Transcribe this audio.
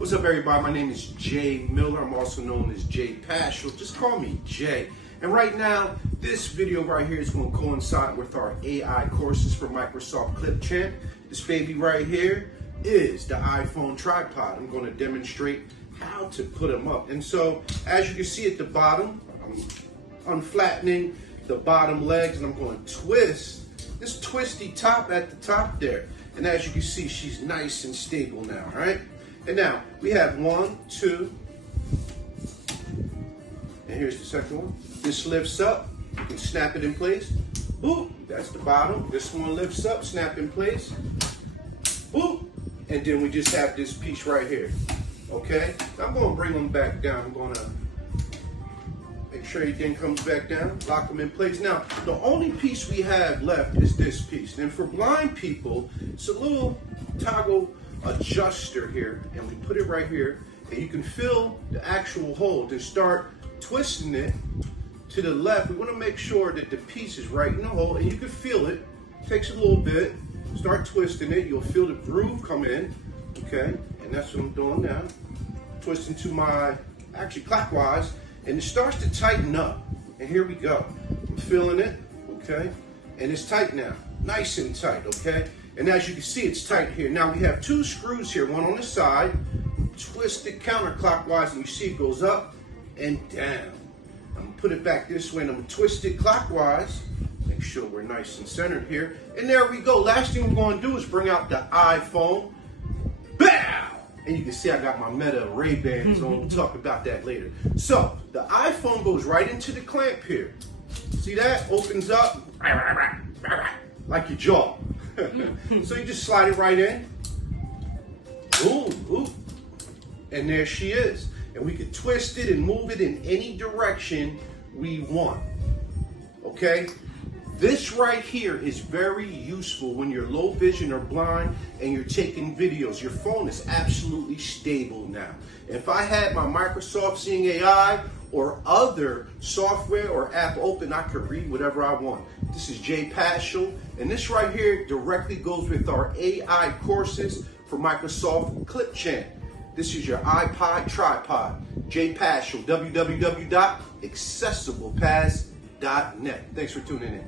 What's up, everybody? My name is Jay Miller. I'm also known as Jay Paschall. Just call me Jay. And right now, this video right here is going to coincide with our AI courses for Microsoft Clipchamp. This baby right here is the iPhone tripod. I'm going to demonstrate how to put them up. And so, as you can see at the bottom, I'm unflattening the bottom legs and I'm going to twist this twisty top at the top there. And as you can see, she's nice and stable now, all right? And now, we have 1, 2, and here's the second one. This lifts up, you can snap it in place. Boop, that's the bottom. This one lifts up, snap in place. Boop, and then we just have this piece right here, okay? Now I'm gonna bring them back down. I'm gonna make sure everything comes back down, lock them in place. Now, the only piece we have left is this piece. And for blind people, it's a little toggle adjuster here, and we put it right here, and you can feel the actual hole. To start twisting it to the left, we want to make sure that the piece is right in the hole, and you can feel it. Takes a little bit. Start twisting it, you'll feel the groove come in, okay? And that's what I'm doing now. Twisting to my, actually clockwise, and it starts to tighten up. And here we go. I'm feeling it, okay? And it's tight now, nice and tight, okay? And as you can see, it's tight here. Now we have 2 screws here, one on the side, twist it counterclockwise, and you see it goes up and down. I'm gonna put it back this way, and I'm gonna twist it clockwise. Make sure we're nice and centered here. And there we go. Last thing we're gonna do is bring out the iPhone. Bow! And you can see I got my Meta Ray-Bans on. We'll talk about that later. So, the iPhone goes right into the clamp here. See that? Opens up like your jaw. So you just slide it right in. Boom, boom. And there she is. And we can twist it and move it in any direction we want. Okay? This right here is very useful when you're low vision or blind and you're taking videos. Your phone is absolutely stable now. If I had my Microsoft Seeing AI or other software or app open, I could read whatever I want. This is Jay Paschall, and this right here directly goes with our AI courses for Microsoft Clipchamp. This is your iPod tripod. Jay Paschall, www.accessiblepass.net. Thanks for tuning in.